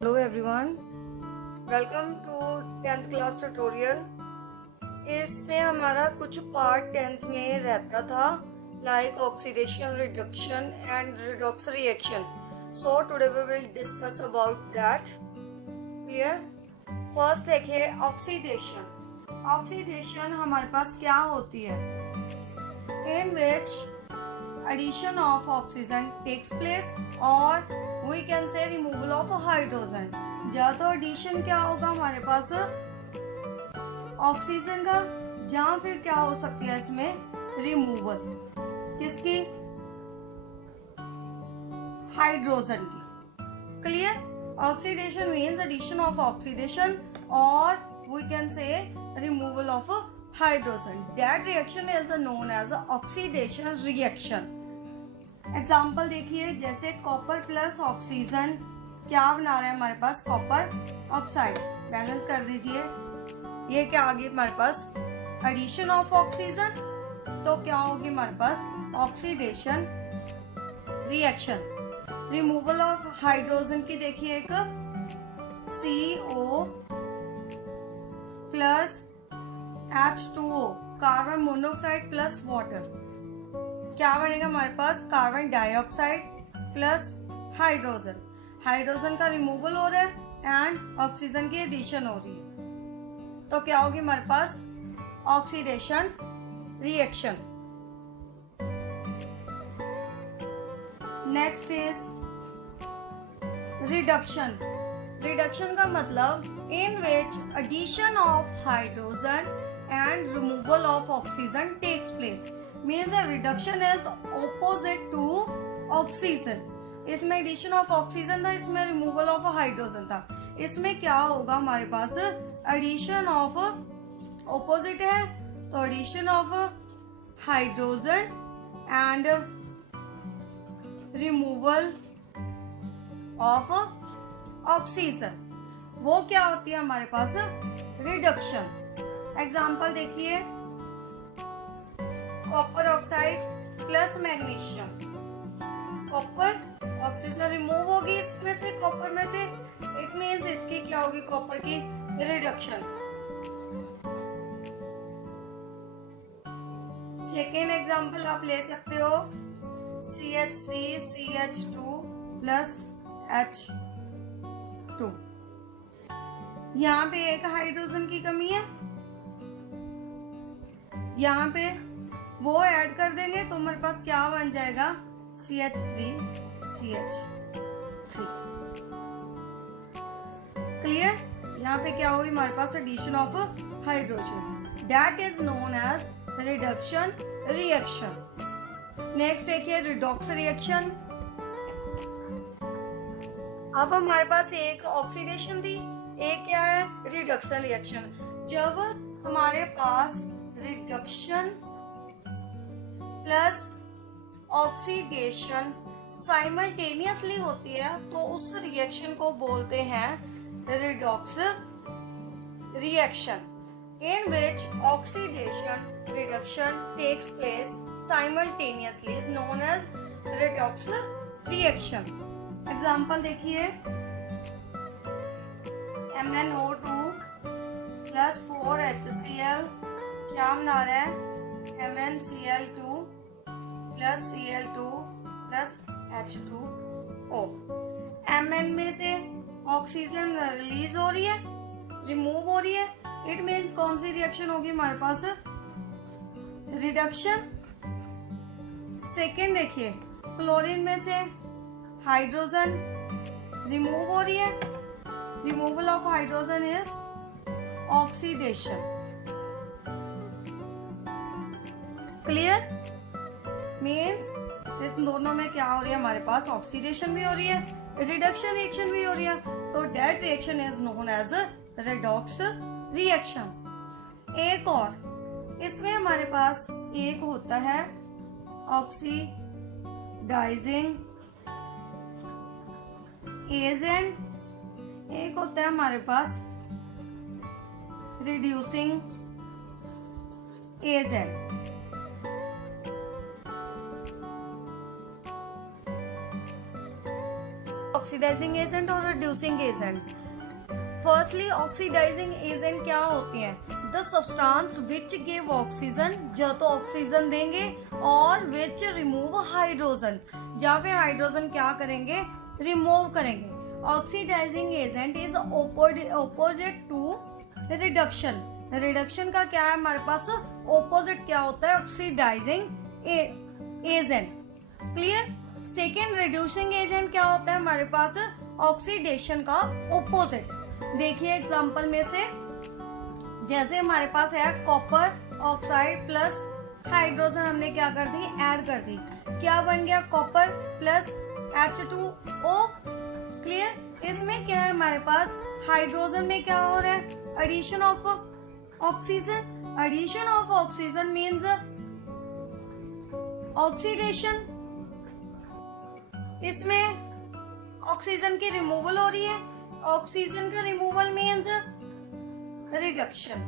Hello everyone, welcome to 10th class tutorial. इसमें हमारा कुछ पार्ट 10th में रहता था, like oxidation, reduction and redox reaction. So today we will discuss about that. Clear? First देखिए oxidation. Oxidation हमारे पास क्या होती है? इन विच addition of oxygen takes place or we can say removal of hydrogen। या तो addition क्या होगा हमारे पास ऑक्सीजन का, या फिर क्या हो सकती है इसमें रिमूवल किसकी? हाइड्रोजन की। Clear? Oxidation means addition of oxidation or we can say removal of hydrogen. That reaction is known as oxidation reaction। Example देखिए, जैसे कॉपर प्लस ऑक्सीजन क्या बना रहा है हमारे पास? Copper oxide. बैलेंस कर दीजिए। ये क्या आ गई हमारे पास? एडिशन ऑफ ऑक्सीजन, तो क्या होगी हमारे पास? Oxidation reaction. Removal of hydrogen की देखिए, एक CO plus H2O, carbon monoxide plus water, क्या बनेगा हमारे पास? Carbon dioxide plus hydrogen. Hydrogen का रिमूवल हो रहा है एंड ऑक्सीजन की एडिशन हो रही है, तो क्या होगी हमारे पास? Oxidation reaction. Next is reduction. Reduction का मतलब in which addition of hydrogen and removal of oxygen takes place. means a reduction is opposite to oxygen। इसमें एडिशन ऑफ ऑक्सीजन था, इसमें रिमूवल ऑफ हाइड्रोजन था। इसमें क्या होगा हमारे पास? एडिशन ऑफ ऑपोजिट है, तो addition of hydrogen and removal of oxygen, वो क्या होती है हमारे पास? रिडक्शन। एग्जाम्पल देखिए, copper oxide plus magnesium. Copper oxygen remove होगी इसमें से, कॉपर में से, इट मींस इसकी क्या होगी? कॉपर की रिडक्शन। सेकेंड एग्जांपल आप ले सकते हो, CH3CH2 प्लस H2। यहाँ पे एक हाइड्रोजन की कमी है, यहाँ पे वो ऐड कर देंगे तो हमारे पास क्या बन जाएगा? CH3CH3। क्लियर? यहाँ पे क्या होगी हमारे पास? Addition of hydrogen. That is known as reduction reaction. Next देखिए रिडॉक्स रिएक्शन। अब हमारे पास एक ऑक्सीडेशन थी, एक क्या है? Reduction reaction. जब हमारे पास रिडक्शन प्लस ऑक्सीडेशन साइमल्टेनियसली होती है, तो उस रिएक्शन को बोलते हैं redox reaction. In which oxidation reduction takes place simultaneously is known as redox reaction. Example देखिए, MnO2 प्लस 4HCl क्या बना रहा है? MnCl2 plus Cl2 plus H2O। Mn में से ऑक्सीजन रिलीज हो रही है, रिमूव हो रही है, इट मीन्स कौन सी रिएक्शन होगी हमारे पास? रिडक्शन। सेकेंड देखिए, क्लोरीन में से हाइड्रोजन रिमूव हो रही है, removal of hydrogen is oxidation. Clear? Means in दोनों में क्या हो रही है हमारे पास? ऑक्सीडेशन भी हो रही है, रिडक्शन रिएक्शन भी हो रही है, तो that reaction is known as redox reaction. एक और इसमें हमारे पास एक होता है ऑक्सीडाइजिंग एजेंट, एक होता है हमारे पास रिड्यूसिंग एजेंट। ऑक्सीडाइजिंग एजेंट और reducing agent. Firstly oxidising agent क्या होती हैं? The substance which give oxygen, जो तो ऑक्सीजन देंगे, और विच रिमूव हाइड्रोजन, या फिर हाइड्रोजन क्या करेंगे? रिमूव करेंगे। Oxidising agent is opposite to reduction. Reduction का क्या है हमारे पास? ऑपोजिट क्या होता है? Oxidising agent. Clear? Second reducing agent क्या होता है हमारे पास? ऑक्सीडेशन का ऑपोजिट। देखिए एग्जांपल में से, जैसे हमारे पास है कॉपर ऑक्साइड प्लस हाइड्रोजन, हमने क्या कर दी? ऐड कर दी। क्या बन गया? Copper plus H2O। क्लियर? इसमें क्या है हमारे पास? हाइड्रोजन में क्या हो रहा है? Addition of oxygen. Addition of oxygen means oxidation. इसमें ऑक्सीजन की रिमूवल हो रही है। ऑक्सीजन का रिमूवल मीन्स रिडक्शन।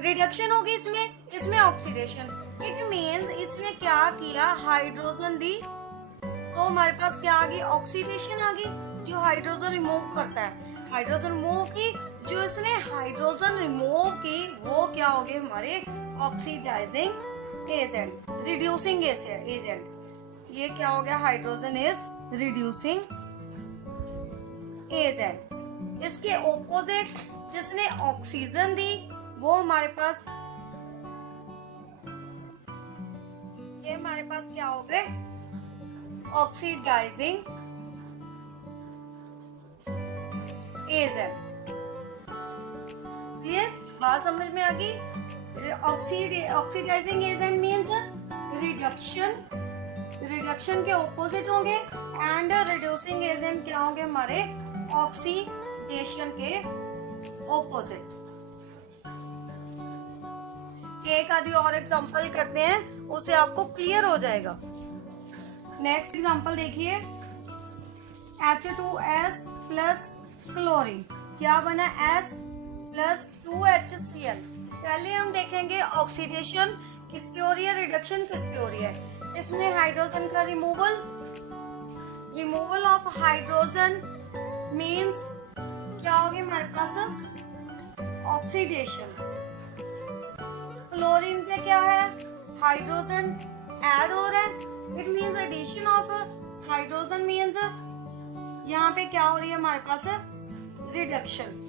रिडक्शन होगी इसमें ऑक्सीडेशन। इट मीन्स इसने क्या किया? हाइड्रोजन दी, तो हमारे पास क्या आ गई? ऑक्सीडेशन आ गई, जो हाइड्रोजन रिमूव करता है। हाइड्रोजन रिमूव की, जो इसने हाइड्रोजन रिमूव की, वो क्या हो गए? हमारे ऑक्सीडाइजिंग एजेंट, रिड्यूसिंग एजेंट। ये क्या हो गया? Hydrogen is reducing agent. इसके ऑपोजिट जिसने ऑक्सीजन दी, वो हमारे पास, ये हमारे पास क्या हो गए? Oxidising agent. क्लियर? बात समझ में आ गई? Oxidising agent means reduction, reduction के ऑपोजिट होंगे, एंड रिड्यूसिंग एजेंट क्या होंगे? हमारे ऑक्सीडेशन के ऑपोजिट। एक आदि और एग्जांपल करते हैं, उससे आपको क्लियर हो जाएगा। नेक्स्ट एग्जांपल देखिए, H2S प्लस क्लोरीन, क्या बना? S plus 2HCl। पहले हम देखेंगे ऑक्सीडेशन किसकी हो रही है, रिडक्शन किसकी हो रही है। इसमें हाइड्रोजन का removal, removal of hydrogen means क्या होगी हमारे पास? ऑक्सीडेशन। क्लोरीन पे क्या है? हाइड्रोजन ऐड हो रहा है, it means addition of hydrogen means यहाँ पे क्या हो रही है हमारे पास? रिडक्शन।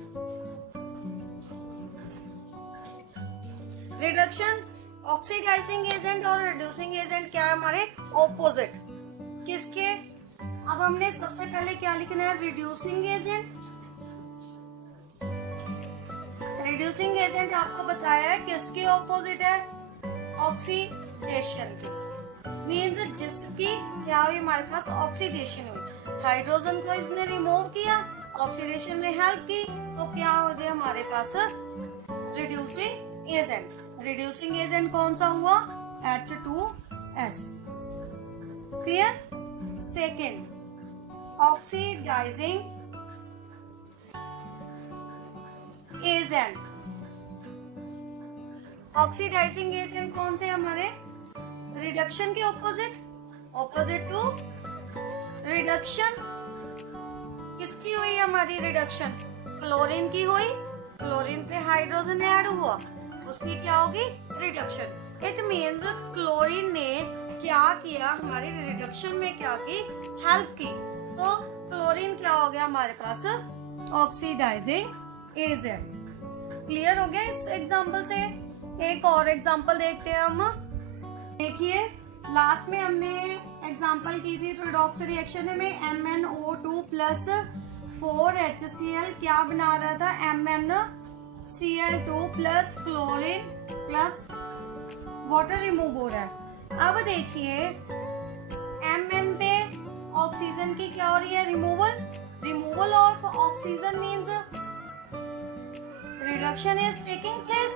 रिडक्शन, ऑक्सीडाइजिंग एजेंट और रिड्यूसिंग एजेंट क्या है? हमारे ऑपोजिट। किसके? अब हमने सबसे पहले क्या लिखना है? Reducing agent. रिड्यूसिंग एजेंट आपको बताया है किसके ऑपोजिट है? ऑक्सीडेशन की। मीन्स जिसकी क्या हुई हमारे पास? ऑक्सीडेशन हुई। हाइड्रोजन को इसने रिमूव किया, ऑक्सीडेशन में हेल्प की, तो क्या हो गया हमारे पास? Reducing agent. रिड्यूसिंग एजेंट कौन सा हुआ? H2S। Clear? Second, oxidising agent. Oxidising agent कौन से हमारे? रिडक्शन के ऑपोजिट, ऑपोजिट टू रिडक्शन। किसकी हुई हमारी रिडक्शन? क्लोरीन की हुई। क्लोरीन पे हाइड्रोजन ऐड हुआ, उसकी क्या होगी? रिडक्शन। इट मीन्स क्लोरीन ने क्या किया? हमारी रिडक्शन में क्या की? हेल्प की। तो क्लोरीन क्या हो गया हमारे पास? Oxidising agent. क्लियर हो गया इस एग्जांपल से? एक और एग्जांपल देखते हैं हम। देखिए लास्ट में हमने एग्जांपल की थी रिडॉक्स रिएक्शन में MnO2 प्लस 4HCl क्या बना रहा था? MnCl2 plus chlorine plus water remove हो रहा है। अब देखिए Mn पे ऑक्सीजन की क्या हो रही है? Removal. Removal of oxygen means reduction is taking place,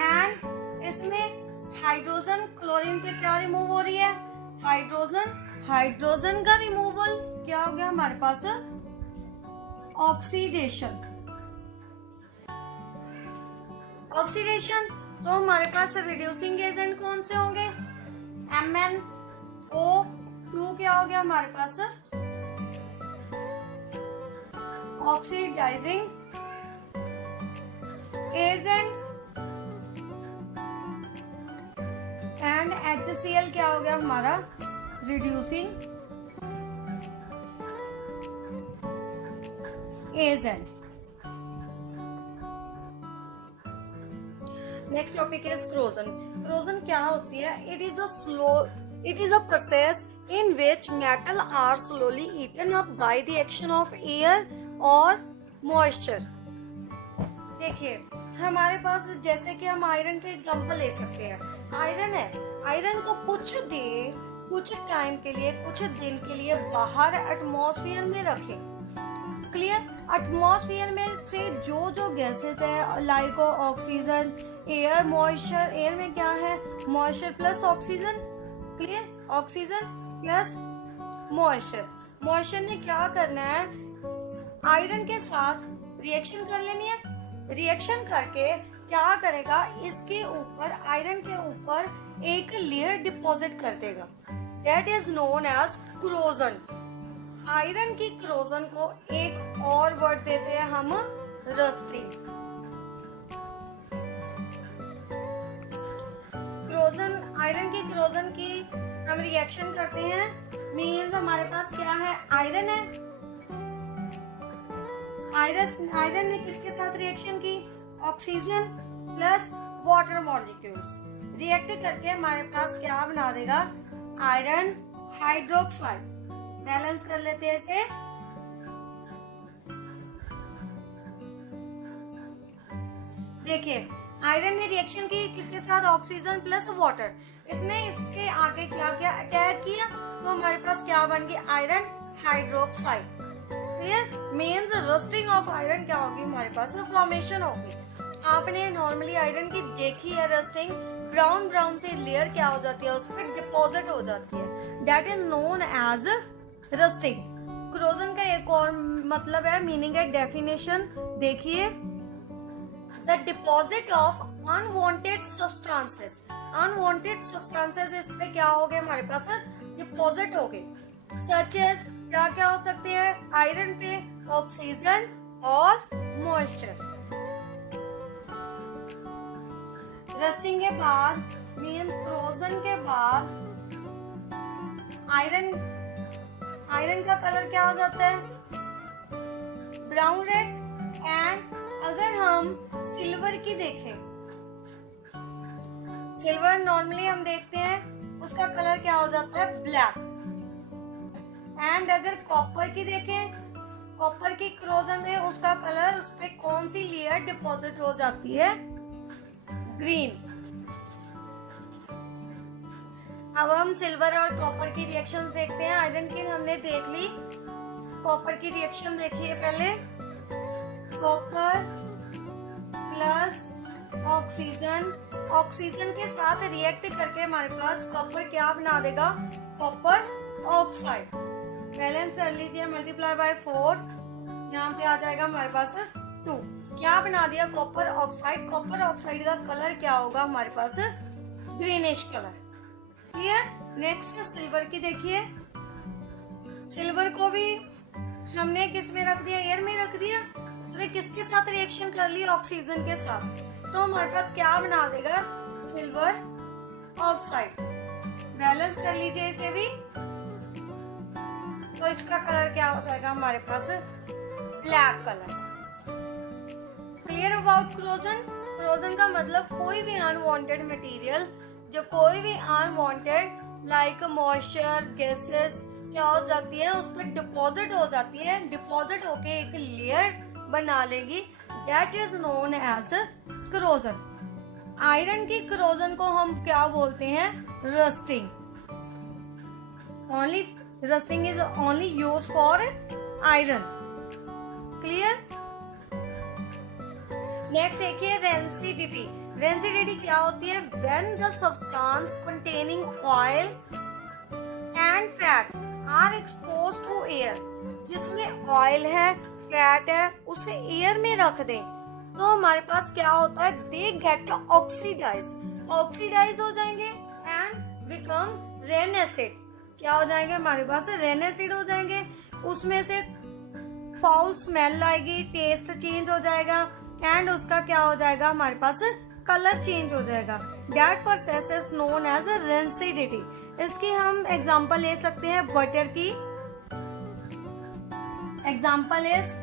and इसमें हाइड्रोजन, क्लोरीन पे क्या रिमूव हो रही है? हाइड्रोजन। हाइड्रोजन का रिमूवल क्या हो गया हमारे पास? ऑक्सीडेशन। ऑक्सीडेशन, तो हमारे पास रिड्यूसिंग एजेंट कौन से होंगे? MnO 2 क्या हो गया हमारे पास, ऑक्सीडाइजिंग एजेंट, एंड HCl क्या हो गया हमारा, reducing agent. Next topic is corrosion. Corrosion क्या होती है? It is a process in which metal are slowly eaten up by the action of air और moisture। देखिए हमारे पास जैसे कि हम आयरन के एग्जांपल ले सकते हैं। आयरन है, आयरन को कुछ देर, कुछ टाइम के लिए, कुछ दिन के लिए बाहर एटमॉस्फेयर में रखें। क्लियर? एटमॉस्फेयर में से जो जो गैसेस है like oxygen, air, moisture. Air में क्या है? Moisture plus oxygen. Clear? Oxygen plus moisture. Moisture ने क्या करना है? आयरन के साथ रिएक्शन कर लेनी है। रिएक्शन करके क्या करेगा? इसके ऊपर, आयरन के ऊपर एक लेयर डिपॉजिट कर देगा। That is known as corrosion. Iron की क्रोजन को एक और वर्ड देते हैं हम, रस्टिंग। क्रोजन, आयरन की क्रोजन की हम रिएक्शन करते हैं, मीन्स हमारे पास क्या है? आयरन है। आयरन ने किसके साथ रिएक्शन की? Oxygen plus water molecules. React करके हमारे पास क्या बना देगा? Iron hydroxide. बैलेंस कर लेते हैं इसे। देखिए आयरन ने रिएक्शन की किसके साथ? Oxygen plus water. इसने इसके आगे क्या क्या अटैक किया, तो हमारे पास क्या बन गई? Iron hydroxide. Clear? Means rusting of iron क्या होगी हमारे पास? फॉर्मेशन होगी। आपने नॉर्मली आयरन की देखी है रस्टिंग, ब्राउन ब्राउन से लेयर क्या हो जाती है, उस पर डिपॉजिट हो जाती है। That is known as rusting. Corrosion का एक और मतलब है, मीनिंग है, डेफिनेशन देखिए, the deposit of unwanted substances. Unwanted substances इस पे क्या हो गए हमारे पास? डिपॉजिट हो गए। सच एज क्या क्या हो सकते हैं? आयरन पे ऑक्सीजन और मॉइस्चर। रस्टिंग के बाद मीन्स क्रोजन के बाद आयरन का कलर क्या हो जाता है? Brown red. एंड अगर हम सिल्वर की देखें, सिल्वर नॉर्मली हम देखते हैं उसका कलर क्या हो जाता है? ब्लैक। एंड अगर कॉपर की देखें, कॉपर की क्रोजन में उसका कलर, उस पे कौन सी लेयर डिपॉजिट हो जाती है? ग्रीन। अब हम सिल्वर और कॉपर की रिएक्शंस देखते हैं। आयरन की हमने देख ली, कॉपर की रिएक्शन देखिए पहले। कॉपर प्लस ऑक्सीजन, ऑक्सीजन के साथ रिएक्ट करके हमारे पास कॉपर क्या बना देगा? Copper oxide. बैलेंस कर लीजिए, मल्टीप्लाई बाय 4, यहाँ पे आ जाएगा हमारे पास 2। क्या बना दिया? Copper oxide. कॉपर ऑक्साइड का कलर क्या होगा हमारे पास? Greenish colour. Clear? Next silver की देखिए। सिल्वर को भी हमने किस में रख दिया? एयर में रख दिया। उसने किसके साथ रिएक्शन कर ली? ऑक्सीजन के साथ। तो हमारे पास क्या बना देगा? Silver oxide. बैलेंस कर लीजिए इसे भी, तो इसका कलर क्या हो जाएगा हमारे पास? Black colour. Clear about corrosion? Corrosion का मतलब कोई भी अनवांटेड मटेरियल, जो कोई भी अनवांटेड लाइक मॉइस्चर, गैसेस क्या हो जाती है, उस पर डिपॉजिट हो जाती है। डिपॉजिट होके एक लेयर बना लेगी। That is known as corrosion. Iron की क्रोजन को हम क्या बोलते हैं? Rusting. Only rusting is only use for iron. Clear? Next देखिए रेंसिडिटी। रेंसिडिटी क्या होती है? When the substance containing oil and fat are expose to air. जिसमें ऑयल है, फैट है, उसे एयर में रख दें तो हमारे पास क्या होता है? दे गेट ऑक्सीडाइज, ऑक्सीडाइज हो जाएंगे एंड बिकम रेन एसिड। क्या हो जाएंगे हमारे पास, रेनेसिड हो जाएंगे, उसमें से फाउल स्मेल आएगी, टेस्ट चेंज हो जाएगा एंड उसका क्या हो जाएगा हमारे पास, कलर चेंज हो जाएगा। That process is known as rancidity. इसकी हम एग्जांपल ले सकते हैं बटर की। एग्जांपल इज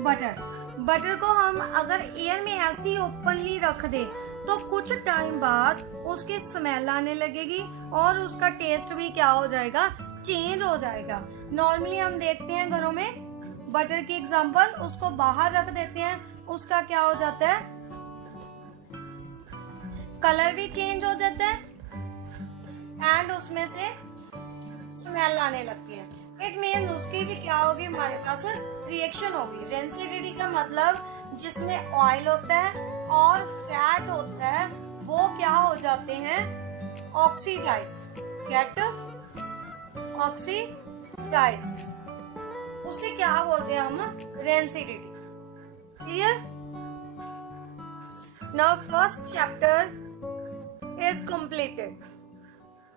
बटर को हम अगर एयर में ऐसे ही ओपनली रख दे तो कुछ टाइम बाद उसकी स्मेल आने लगेगी और उसका टेस्ट भी क्या हो जाएगा, चेंज हो जाएगा। नॉर्मली हम देखते हैं घरों में बटर की एग्जांपल, उसको बाहर रख देते हैं, उसका क्या हो जाता है, कलर भी चेंज हो जाता है एंड उसमें से स्मेल आने लगती है। इट मीन्स उसकी भी क्या होगी हमारे पास, रिएक्शन होगी। रेंसिडिटी का मतलब जिसमें ऑयल होता है और फैट होता है वो क्या हो जाते हैं, ऑक्सीडाइज, गेट ऑक्सीडाइज्ड, उसे क्या बोलते हैं हम, rancidity. Clear? Now first chapter is completed.